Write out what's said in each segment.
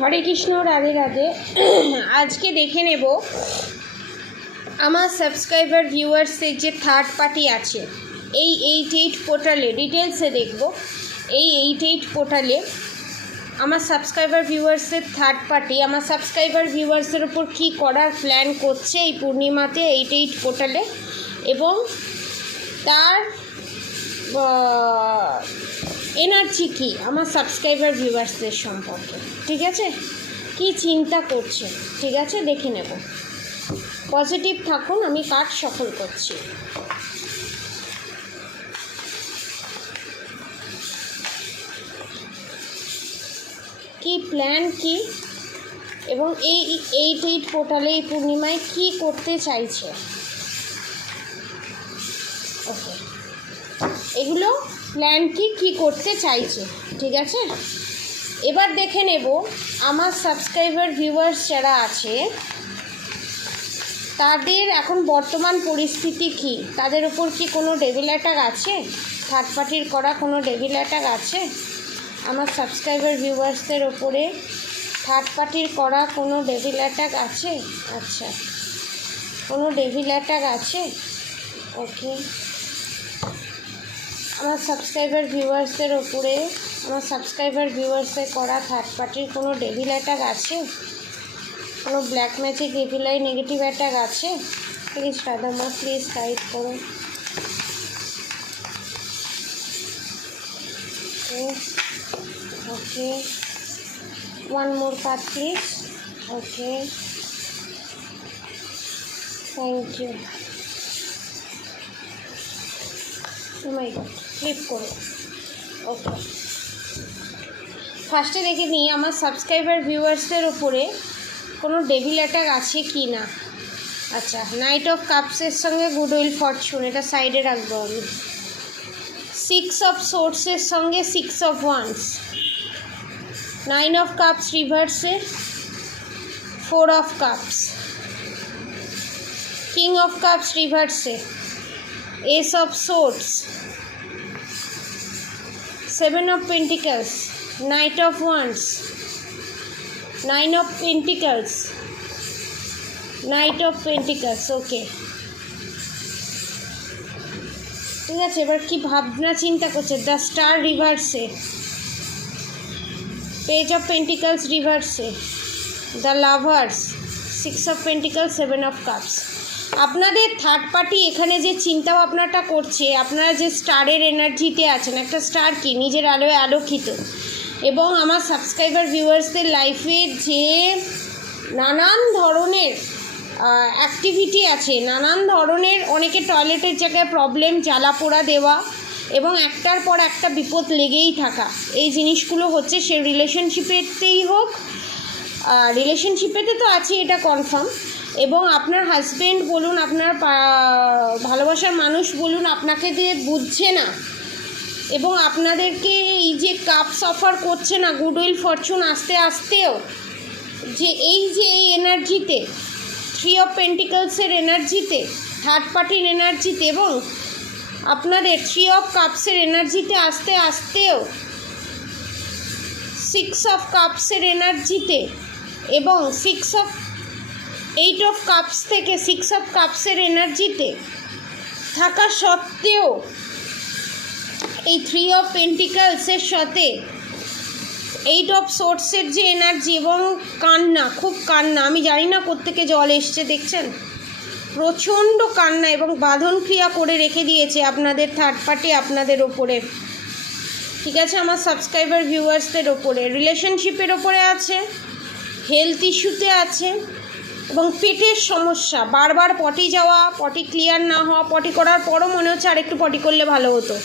হরে কৃষ্ণ, রাধে রাধে। আজকে দেখে নেব আমার সাবস্ক্রাইবার ভিউয়ার্সের যে থার্ড পার্টি আছে এই 88 পোর্টালে ডিটেলসে দেখব। এই 88 পোর্টালে আমার সাবস্ক্রাইবার ভিউয়ার্সের থার্ড পার্টি আমার সাবস্ক্রাইবার ভিউয়ার্সের ওপর কী করার প্ল্যান করছে এই পূর্ণিমাতে 88 পোর্টালে, এবং তার এনার্জি কী আমার সাবস্ক্রাইবার ভিউয়ার্সদের সম্পর্কে, ঠিক আছে, কি চিন্তা করছে, ঠিক আছে, দেখে নেব। পজিটিভ থাকুন, আমি কাজ সফল করছি। কি প্ল্যান কি, এবং এই 88 পোর্টালে এই পূর্ণিমায় কি করতে চাইছে, ওকে, এগুলো প্ল্যান কি করতে চাইছে, ঠিক আছে। এবার দেখে নেব আমার সাবস্ক্রাইবার ভিউয়ার্স যারা আছে তাদের এখন বর্তমান পরিস্থিতি কি, তাদের উপর কি কোনো ডেভিল অ্যাটাক আছে, থার্ড পার্টির করা কোনো ডেভিল অ্যাটাক আছে আমার সাবস্ক্রাইবার ভিউয়ার্সদের ওপরে, থার্ড পার্টির করা কোনো ডেভিল অ্যাটাক আছে, আচ্ছা কোনো ডেভিল অ্যাটাক আছে, ওকে। আমার সাবস্ক্রাইবার ভিউয়ার্সদের ওপরে আমার সাবস্ক্রাইবার ভিউয়ার্সের করা থার্ড পার্টির কোনো ডেভিল অ্যাটাক আছে, কোনো black magic devil eye negative attack আছে, প্লিজ রাধামা প্লিজ গাইড করুন। Okay, one more card please, okay, thank you. My god, flip করো, ওকে। ফার্স্টে দেখে নিই আমার সাবস্ক্রাইবার ভিউয়ার্সদের ওপরে কোনো ডেভিল অ্যাটাক আছে কি না। আচ্ছা, নাইট অফ কাপসের সঙ্গে গুড উইল ফরচুন, এটা সাইডে রাখবো আমি। 6 অফ সোর্সের সঙ্গে 6 অফ ওয়ান্স, 9 অফ কাপস রিভার্সে 4 of cups, king of cups রিভার্সে ace of swords, 7 of pentacles, knight of wands, 9 of pentacles, knight of pentacles, okay, ঠিক আছে। এবার কি ভাবনা চিন্তা করছে, দ্য স্টার রিভার্সে, পেজ অফ পেন্টিকলস রিভার্সে, the lovers, 6 of pentacles, 7 of cups. আপনাদের থার্ড পার্টি এখানে যে চিন্তা ভাবনাটা করছে, আপনারা যে স্টারের এনার্জিতে আছেন, একটা স্টার কি নিজের আলোয় আলোকিত, এবং আমার সাবস্ক্রাইবার ভিউয়ার্সদের লাইফে যে নানান ধরনের অ্যাক্টিভিটি আছে, নানান ধরনের, অনেকে টয়লেটের জায়গায় প্রবলেম, জ্বালা পোড়া দেওয়া, এবং একটার পর একটা বিপদ লেগেই থাকা, এই জিনিসগুলো হচ্ছে, সে রিলেশনশিপেতেই হোক, রিলেশনশিপেতে তো আছে এটা কনফার্ম, এবং আপনার হাজব্যান্ড বলুন, আপনার ভালোবাসার মানুষ বলুন, আপনাকে দিয়ে বুঝছে না, এবং আপনাদেরকে এই যে কাপস অফার করছে না, গুড উইল ফরচুন আসতে আসতেও, যে এই এনার্জিতে, 3 অফ পেন্টিকলসের এনার্জিতে, থার্ড পার্টির এনার্জিতে, এবং আপনাদের 3 অফ কাপসের এনার্জিতে আসতে আসতেও 6 অফ কাপসের এনার্জিতে, এবং 8 অফ কাপস থেকে 6 অফ কাপসের এনার্জিতে থাকা সত্ত্বেও এই 3 অফ পেন্টিকলসের সাথে 8 অফ সোর্সের যে এনার্জি, এবং কান্না, খুব কান্না, আমি জানি না কোত্থেকে জল এসছে, দেখছেন, প্রচণ্ড কান্না, এবং বাঁধন ক্রিয়া করে রেখে দিয়েছে আপনাদের থার্ড পার্টি আপনাদের ওপরে, ঠিক আছে, আমার সাবস্ক্রাইবার ভিউয়ার্সদের ওপরে, রিলেশনশিপের ওপরে আছে, হেলথ ইস্যুতে আছে, এবং পেটের সমস্যা, বারবার পটি যাওয়া, পটি ক্লিয়ার না হওয়া, পটি করার পরও মনে হচ্ছে আরেকটু পটি করলে ভালো হতো,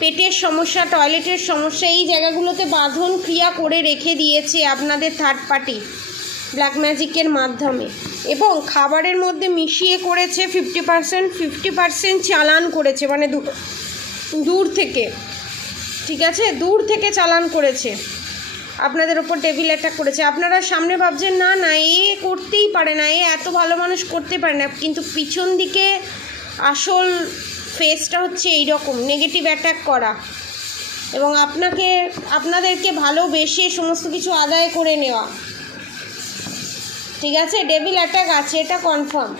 পেটের সমস্যা, টয়লেটের সমস্যা, এই জায়গাগুলোতে বাঁধন ক্রিয়া করে রেখে দিয়েছে আপনাদের থার্ড পার্টি ব্ল্যাক ম্যাজিকের মাধ্যমে, এবং খাবারের মধ্যে মিশিয়ে করেছে 50% চালান করেছে, মানে দূর থেকে, ঠিক আছে, দূর থেকে চালান করেছে, আপনাদের ওপর ডেভিল অ্যাটাক করেছে। আপনারা সামনে ভাবছেন না না এ করতেই পারে না, এ এত ভালো মানুষ করতে পারে না, কিন্তু পিছন দিকে আসল ফেসটা হচ্ছে এই রকম, নেগেটিভ অ্যাটাক করা, এবং আপনাদেরকে ভালোবেসে সমস্ত কিছু আদায় করে নেওয়া। ঠিক আছে, ডেভিল অ্যাটাক আছে, এটা কনফার্ম।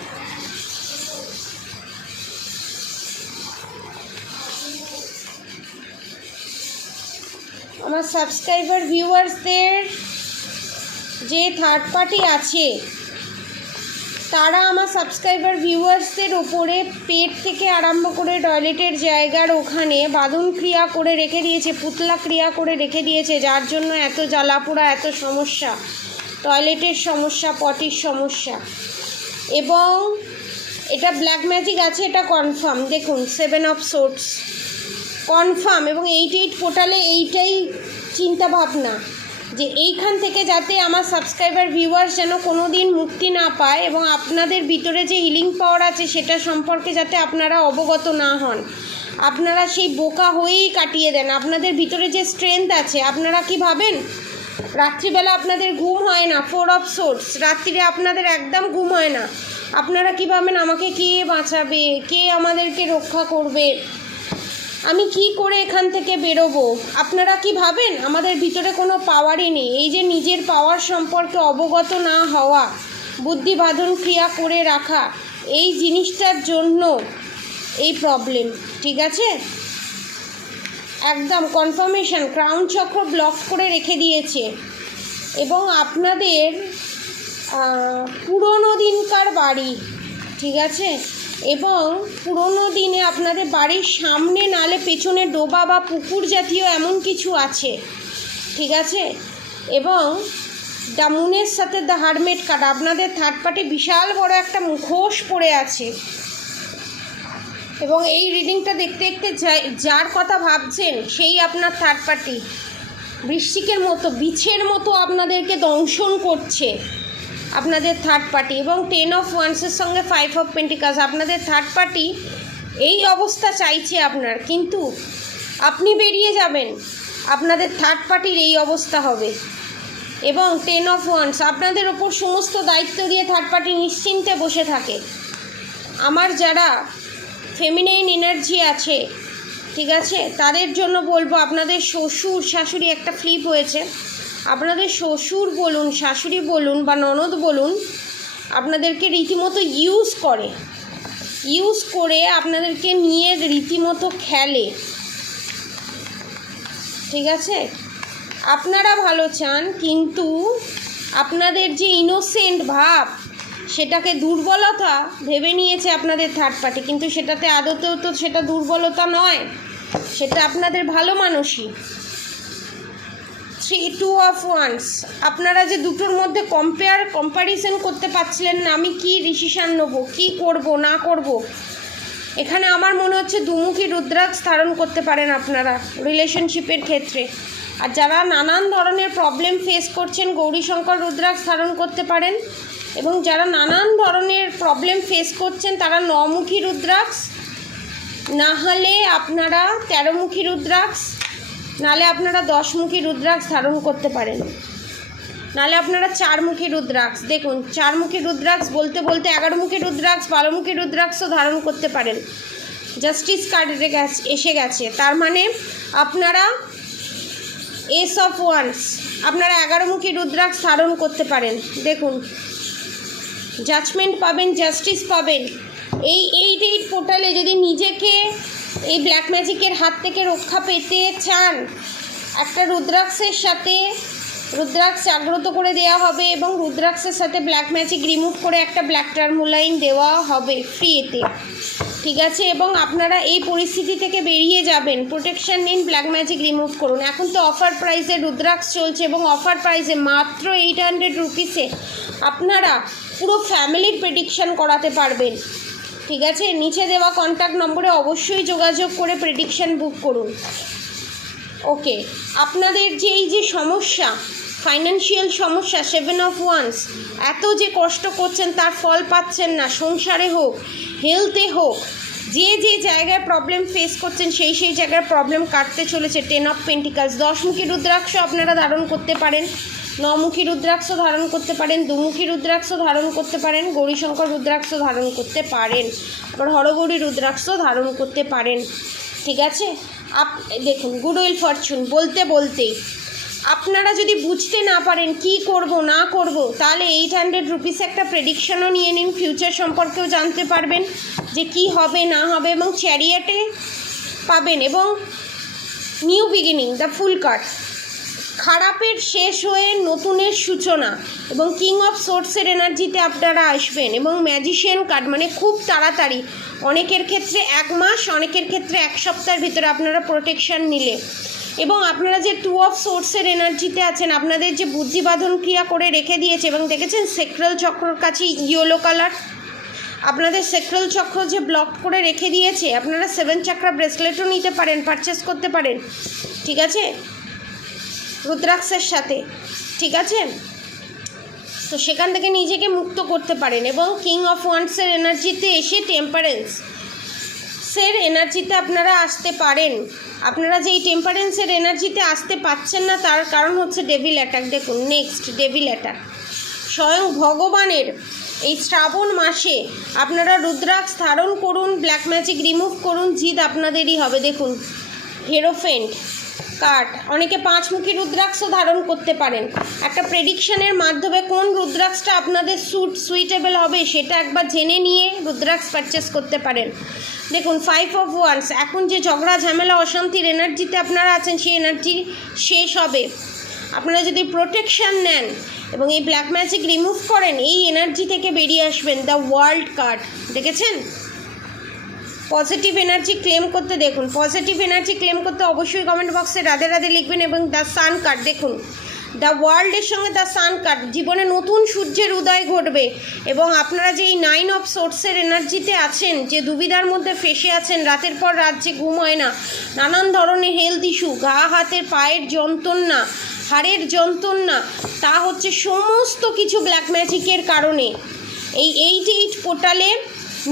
আমার সাবস্ক্রাইবার ভিউয়ার্সদের যে থার্ড পার্টি আছে তারা আমার সাবস্ক্রাইবার ভিউয়ার্সদের ওপরে পেট থেকে আরম্ভ করে টয়লেটের জায়গার ওখানে বাঁধন ক্রিয়া করে রেখে দিয়েছে, পুতলা ক্রিয়া করে রেখে দিয়েছে, যার জন্য এত জ্বালাপোড়া, এত সমস্যা, টয়লেটের সমস্যা, পটির সমস্যা। এবং এটা ব্ল্যাক ম্যাজিক আছে, এটা কনফার্ম। দেখুন 7 অফ সোর্ডস কনফার্ম। এবং 8 পোর্টালে এইটাই চিন্তা ভাবনা যে এইখান থেকে যাতে আমার সাবস্ক্রাইবার ভিউয়ার্স যেন কোনো দিন মুক্তি না পায় এবং আপনাদের ভিতরে যে হিলিং পাওয়ার আছে সেটা সম্পর্কে যাতে আপনারা অবগত না হন, আপনারা সেই বোকা হয়েই কাটিয়ে দেন। আপনাদের ভিতরে যে স্ট্রেংথ আছে, আপনারা কি ভাবেন রাত্রিবেলা আপনাদের ঘুম হয় না? 4 অফ সোর্ডস, রাত্রিরে আপনাদের একদম ঘুম হয় না। আপনারা কি ভাবেন আমাকে কে বাঁচাবে, কে আমাদেরকে রক্ষা করবে, আমি কি করে এখান থেকে বেরোবো? আপনারা কি ভাবেন আমাদের ভিতরে কোনো পাওয়ারই নেই? এই যে নিজের পাওয়ার সম্পর্কে অবগত না হওয়া, বুদ্ধি বাঁধন ক্রিয়া করে রাখা, এই জিনিসটার জন্য এই প্রবলেম। ঠিক আছে, একদম কনফার্মেশন। ক্রাউন চক্র ব্লক করে রেখে দিয়েছে। এবং আপনাদের পুরনো দিনকার বাড়ি, ঠিক আছে, এবং পুরনো দিনে আপনাদের বাড়ির সামনে নালে পেছনে ডোবা বা পুকুর জাতীয় এমন কিছু আছে। ঠিক আছে, এবং দ্য মুনের সাথে দ্য হারমেট কার্ড, আপনাদের থার্ড পার্টি বিশাল বড় একটা মুখোশ পড়ে আছে। এবং এই রিডিংটা দেখতে দেখতে যার কথা ভাবছেন সেই আপনার থার্ড পার্টি বৃশ্চিকের মতো, বিছের মতো আপনাদেরকে দংশন করছে আপনাদের থার্ড পার্টি। এবং 10 অফ ওয়ান্সের সঙ্গে 5 অফ পেন্টিকালস, আপনাদের থার্ড পার্টি এই অবস্থা চাইছে আপনার, কিন্তু আপনি বেরিয়ে যাবেন, আপনাদের থার্ড পার্টির এই অবস্থা হবে। এবং 10 অফ ওয়ান্স, আপনাদের ওপর সমস্ত দায়িত্ব দিয়ে থার্ড পার্টি নিশ্চিন্তে বসে থাকে। আমার যারা ফেমিনাইন এনার্জি আছে, ঠিক আছে, তাদের জন্য বলবো আপনাদের শ্বশুর শাশুড়ি একটা ফ্লিপ হয়েছে, আপনাদের শ্বশুর বলুন, শাশুড়ি বলুন বা ননদ বলুন, আপনাদেরকে রীতিমতো ইউজ করে আপনাদেরকে নিয়ে রীতিমতো খেলে। ঠিক আছে, আপনারা ভালো চান, কিন্তু আপনাদের যে ইনোসেন্ট ভাব সেটাকে দুর্বলতা ভেবে নিয়েছে আপনাদের থার্ড পার্টি, কিন্তু সেটাতে আদতেও তো সেটা দুর্বলতা নয়, সেটা আপনাদের ভালো মানুষই। 2 অফ ওয়ান্স, আপনারা যে দুটোর মধ্যে কম্প্যারিজন করতে পারছিলেন না, আমি কি ডিসিশান নেবো, কি করব না করব, এখানে আমার মনে হচ্ছে দুমুখী রুদ্রাক্ষ ধারণ করতে পারেন আপনারা রিলেশনশিপের ক্ষেত্রে। আর যারা নানান ধরনের প্রবলেম ফেস করছেন গৌরীশঙ্কর রুদ্রাক্ষ ধারণ করতে পারেন। এবং যারা নানান ধরনের প্রবলেম ফেস করছেন তারা 9মুখী রুদ্রাক্ষ, না হলে আপনারা 13মুখী রুদ্রাক্ষ, নালে আপনারা 10মুখী রুদ্রাক্ষ ধারণ করতে পারেন, নালে আপনারা 4মুখী রুদ্রাক্ষ। দেখুন 4মুখী রুদ্রাক্ষ বলতে বলতে 11মুখী রুদ্রাক্ষ, 12মুখী রুদ্রাক্ষও ধারণ করতে পারেন। জাস্টিস কার্ড এসে গেছে, তার মানে আপনারা এস অফ ওয়ান্স, আপনারা 11মুখী রুদ্রাক্ষ ধারণ করতে পারেন। দেখুন জাজমেন্ট পাবেন, জাস্টিস পাবেন। এই 8 পোর্টালে যদি নিজেকে এই ব্ল্যাক ম্যাজিকের হাত থেকে রক্ষা পেতে চান, একটা রুদ্রাক্ষের সাথে রুদ্রাক্ষ জাগ্রত করে দেওয়া হবে এবং রুদ্রাক্ষের সাথে ব্ল্যাক ম্যাজিক রিমুভ করে একটা ব্ল্যাক টার্মোলাইন দেওয়া হবে ফ্রিতে। ঠিক আছে, এবং আপনারা এই পরিস্থিতি থেকে বেরিয়ে যাবেন, প্রোটেকশন নিন, ব্ল্যাক ম্যাজিক রিমুভ করুন। এখন তো অফার প্রাইসে রুদ্রাক্ষ চলছে এবং অফার প্রাইসে মাত্র 800 রুপিসে আপনারা পুরো ফ্যামিলির প্রেডিকশন করাতে পারবেন। ঠিক আছে, নিচে দেওয়া কন্ট্যাক্ট নম্বরে অবশ্যই যোগাযোগ করে প্রেডিকশন বুক করুন। ওকে, আপনাদের যে এই যে সমস্যা, ফাইন্যান্সিয়াল সমস্যা, 7 অফ ওয়ান্স, এত যে কষ্ট করছেন তার ফল পাচ্ছেন না, সংসারে হোক, হেলথে হোক, যে যে জায়গায় প্রবলেম ফেস করছেন সেই জায়গায় প্রবলেম কাটতে চলেছে। 10 অফ পেন্টিকালস, 10মুখী রুদ্রাক্ষ আপনারা ধারণ করতে পারেন, 9মুখী রুদ্রাক্ষ ধারণ করতে পারেন, 2মুখী রুদ্রাক্ষ ধারণ করতে পারেন, গৌরীশঙ্কর রুদ্রাক্ষ ধারণ করতে পারেন, আবার হরগৌরী রুদ্রাক্ষ ধারণ করতে পারেন। ঠিক আছে, দেখুন গুড উইল ফরচুন বলতে বলতেই আপনারা যদি বুঝতে না পারেন কি করব না করব, তাহলে 800 রুপিস একটা প্রেডিকশনও নিয়ে নিন, ফিউচার সম্পর্কেও জানতে পারবেন যে কি হবে না হবে, এবং চ্যারিয়েটে পাবেন এবং new beginning the fool card, খারাপের শেষ হয়ে নতুনের সূচনা, এবং কিং অফ সোর্সের এনার্জিতে আপনারা আসবেন, এবং ম্যাজিশিয়ান কার্ড মানে খুব তাড়াতাড়ি, অনেকের ক্ষেত্রে 1 মাস, অনেকের ক্ষেত্রে 1 সপ্তাহের ভিতরে আপনারা প্রোটেকশান নিলে, এবং আপনারা যে 2 অফ সোর্সের এনার্জিতে আছেন, আপনাদের যে বুদ্ধিবাধন ক্রিয়া করে রেখে দিয়েছে, এবং দেখেছেন সেক্রাল চক্রর কাছে ইয়েলো কালার, আপনাদের সেক্রাল চক্র যে ব্লক করে রেখে দিয়েছে, আপনারা 7 চাকরা ব্রেসলেটও নিতে পারেন, পারচেস করতে পারেন, ঠিক আছে, রুদ্রাক্ষের সাথে, ঠিক আছে, তো সেখান থেকে নিজেকে মুক্ত করতে পারেন। এবং কিং অফ ওয়ান্ডসের এনার্জিতে এসে টেম্পারেন্সের এনার্জিতে আপনারা আসতে পারেন। আপনারা যে এই টেম্পারেন্সের এনার্জিতে আসতে পাচ্ছেন না, তার কারণ হচ্ছে ডেভিল অ্যাটাক। দেখুন নেক্সট ডেভিল অ্যাটাক, স্বয়ং ভগবানের এই শ্রাবণ মাসে আপনারা রুদ্রাক্ষ ধারণ করুন, ব্ল্যাক ম্যাজিক রিমুভ করুন, জিদ আপনাদেরই হবে। দেখুন হেরোফেন্ট কার্ড, অনেকে 5মুখী রুদ্রাক্ষও ধারণ করতে পারেন। একটা প্রেডিকশনের মাধ্যমে কোন রুদ্রাক্ষটা আপনাদের সুইটেবল হবে সেটা একবার জেনে নিয়ে রুদ্রাক্ষ পারচেস করতে পারেন। দেখুন 5 অফ ওয়ান্ডস, এখন যে ঝগড়া ঝামেলা অশান্তির এনার্জিতে আপনারা আছেন সেই এনার্জি শেষ হবে। আপনারা যদি প্রোটেকশান নেন এবং এই ব্ল্যাক ম্যাজিক রিমুভ করেন, এই এনার্জি থেকে বেরিয়ে আসবেন। দ্য ওয়ার্ল্ড কার্ড দেখেছেন, পজিটিভ এনার্জি ক্লেম করতে, দেখুন পজিটিভ এনার্জি ক্লেম করতে অবশ্যই কমেন্ট বক্সে রাধে রাধে লিখবেন। এবং দ্য সান কার্ড, দেখুন দ্য ওয়ার্ল্ডের সঙ্গে দ্য সান কার্ড, জীবনে নতুন সূর্যের উদয় ঘটবে। এবং আপনারা যে এই 9 অফ সোর্সের এনার্জিতে আছেন, যে দুবিধার মধ্যে ফেসে আছেন, রাতের পর রাত যে ঘুম হয় না, নানান ধরনের হেলথ ইস্যু, গা হাতের পায়ের যন্ত্রণা, হাড়ের যন্ত্রণা, তা হচ্ছে সমস্ত কিছু ব্ল্যাক ম্যাজিকের কারণে। এই 8 পোর্টালে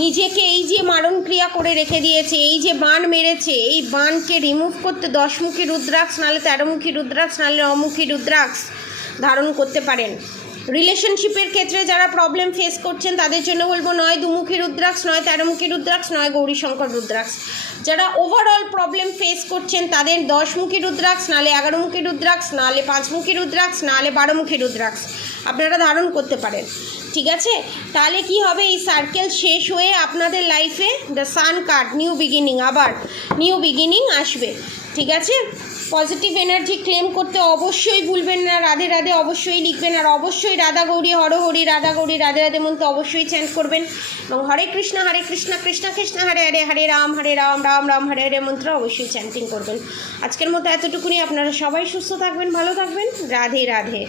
নিজেকে এই যে মারণ ক্রিয়া করে রেখে দিয়েছে, এই যে বান মেরেছে, এই বানকে রিমুভ করতে 10মুখী রুদ্রাক্ষ, নাহলে 13মুখী রুদ্রাক্ষ, নাহলে 9মুখী রুদ্রাক্ষ ধারণ করতে পারেন। রিলেশনশিপের ক্ষেত্রে যারা প্রবলেম ফেস করছেন তাদের জন্য বলবো, নয় 2মুখী রুদ্রাক্ষ, নয় 13মুখী রুদ্রাক্ষ, নয় গৌরীশঙ্কর রুদ্রাক্ষ। যারা ওভারঅল প্রবলেম ফেস করছেন তাদের 10মুখী রুদ্রাক্ষ, নাহলে 11মুখী রুদ্রাক্ষ, নাহলে 5মুখী রুদ্রাক্ষ, নাহলে 12মুখী রুদ্রাক্ষ আপনারা ধারণ করতে পারেন, ঠিক আছে। তাহলে কি হবে, এই সার্কেল শেষ হয়ে আপনাদের লাইফে the sun card, new beginning, আবার নিউ বিগিনিং আসবে, ঠিক আছে। পজিটিভ এনার্জি ক্লেম করতে অবশ্যই ভুলবেন না, রাধে রাধে অবশ্যই লিখবেন, আর অবশ্যই রাধা গৌরী হরি, রাধা গৌরী রাধে রাধে মন্ত্র অবশ্যই চ্যান্ট করবেন, এবং হরে কৃষ্ণ কৃষ্ণ কৃষ্ণ হরে হরে, হরে রাম রাম রাম হরে হরে মন্ত্র অবশ্যই চ্যান্টিং করবেন। আজকের মতো এতটুকুনি, আপনারা সবাই সুস্থ থাকবেন, ভালো থাকবেন, রাধে রাধে।